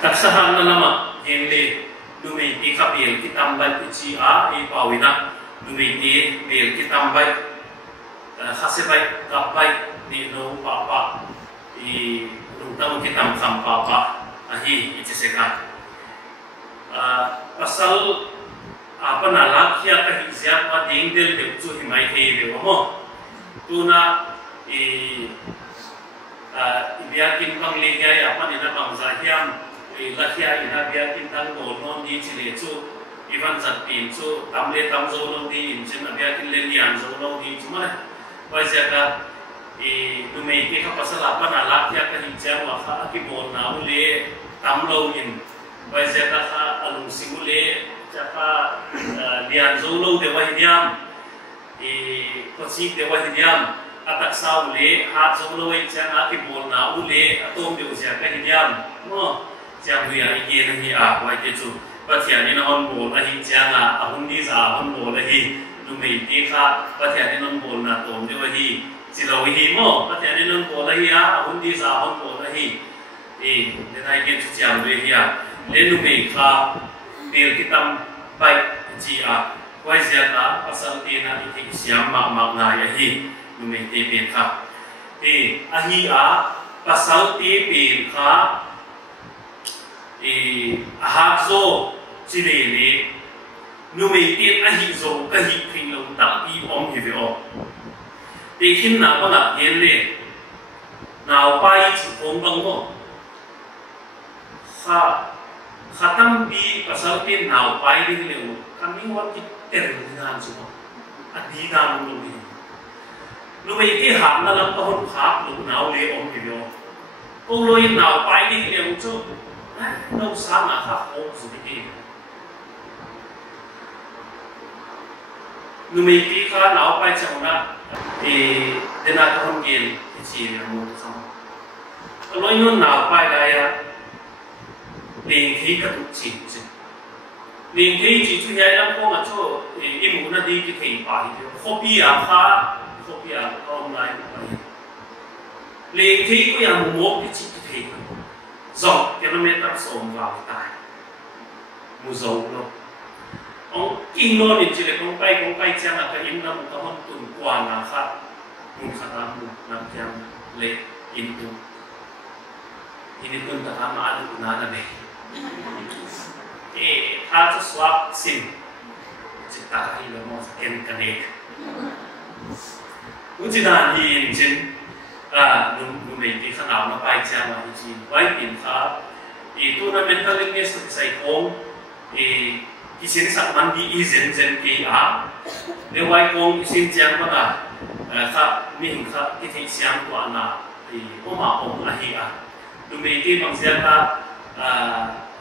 taksahan na lama hindi lumiti kapil kitambay ichi a ipawina lumiti bil kitambay khasibay kapay ni no papa i rutang kitam kam papa ahi ichi seka pasal apa na lakhya ka hizya pa dingdel de chu himai the de mo tuna biakin bang legay apa ni na bang zahiam lakhya ina biakin tang non di chile chu ivan zatin chu tamle tamzo no di inchen biakin le lian zo no di chuma wajya ka dumei ke ka pasal apa na lakhya ka hizya wa kha ki bon na ule tamlo in wajya ka alung simule chaka lian zo no de wahidiam kosi de wahidiam atak sa ule hat zo no in changa ki bon na ule atom de usya ka hidiam no chang ria ye na hi a wa ke chu pathia ni na on bol a hi changa ahun di za on bol a hi du mei ti kha pathia ni non bol na tom de wa hi chi lo hi mo pathia ni non bol a hi a ahun di za on bol a hi de nai ke chu chang ria hi a le du mei kha bil kitam bai chi a wai zia ta pasal ti na ti siam ma ma na ya hi du mei ti pe kha a hi a pasal ti pe kha ahapzo chilele numeitin ahizo kahi khinglong takpi om hive o tekin na pala yelle naw pai chupong bang mo khatam bi pasal tin naw pai ding le kami wat ki ter nan chu adi dan lu ni numeiti ham na lam ka hon khap lu naw le om hive o ong loi naw pai ding le chu đâu sáng mà khác không rồi đi người mình tí khá lão bay trong đó thì đến nay có không kiên thì chỉ là một xong nói luôn nào bay đây á liền khí cả tụ chỉ liền khí chỉ chú hay lắm có mà chỗ thì im muốn đi cái thỉnh bài thì copy à khá copy à online liền khí có nhà một cái chỉ cái thỉnh dọc km sông vào tài mua dầu luôn ông kinh lo thì chỉ là con bay chăng là cái im năm có hơn tuần qua là khác muốn khát năm chăng lệ in tuần ini tuần ta tham ăn được nada này khá cho swap sim chỉ ta hay là một cái này cũng chỉ là nhìn trên nung may di sa naman pa siya mahiji waitin ka ito na mental illness na sa ikong isinisak man di izen ki a de wai kong isin siyang pa na ka ming ka iti siyang ko na oma ong ahi a dumiti bang siya ka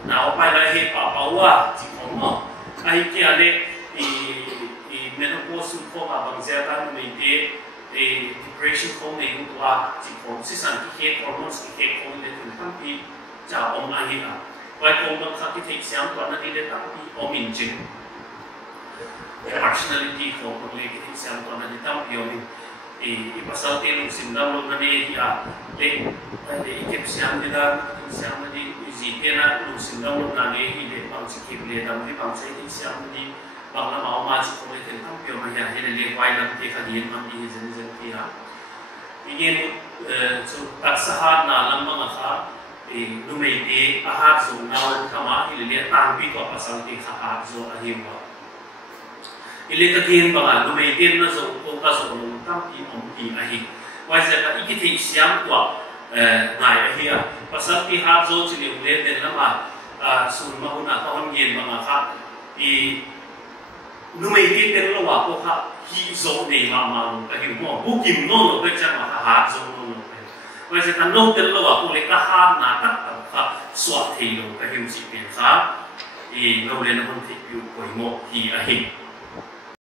na pa na hi pa pawa si kong mo ahi kiale menopause ko bang siya ka dumiti depression không này cũng qua chỉ có sự sản xuất hết hormones cái hết không để chúng ta bị trả ông ai hết à vậy không bằng các cái thể sáng toàn là đi để tạo bị ông mình chính personality không bằng lấy cái thể sáng toàn là đi tạo bị ông mình thì pasal tiền lúc sinh ra lúc này thì để cái sáng thì là sáng là đi gì tiền là lúc sinh ra lúc này thì để bằng sự kịp để làm cái bằng sự cái sáng đi bằng là máu mà chỉ không lấy cái tạo bị ông mình hay là liên quan làm cái khả năng bằng đi dần dần thì ingin taksahan na lang mga ka lumayti ahad zo na kama ililiya tampi ko pasal ti ahad zo ahimwa ilikatin pa nga lumayti na zo ko ka zo nung tampi ompi ahi wajsa ka ikiti isyam ko ngai ahia pasal ti ahad zo chili ulit din nama sun mahuna ka hongin mga ka lumayti din lawa ko ka hi zo nei ma ma ka hi mo bu kim no no pe chang ma ha zo no no pe wai se tan no tel lo wa ku le ka ha na tak ta ka swat thei lo ka hi si pe kha no le na hon thi yu ko mo hi a hi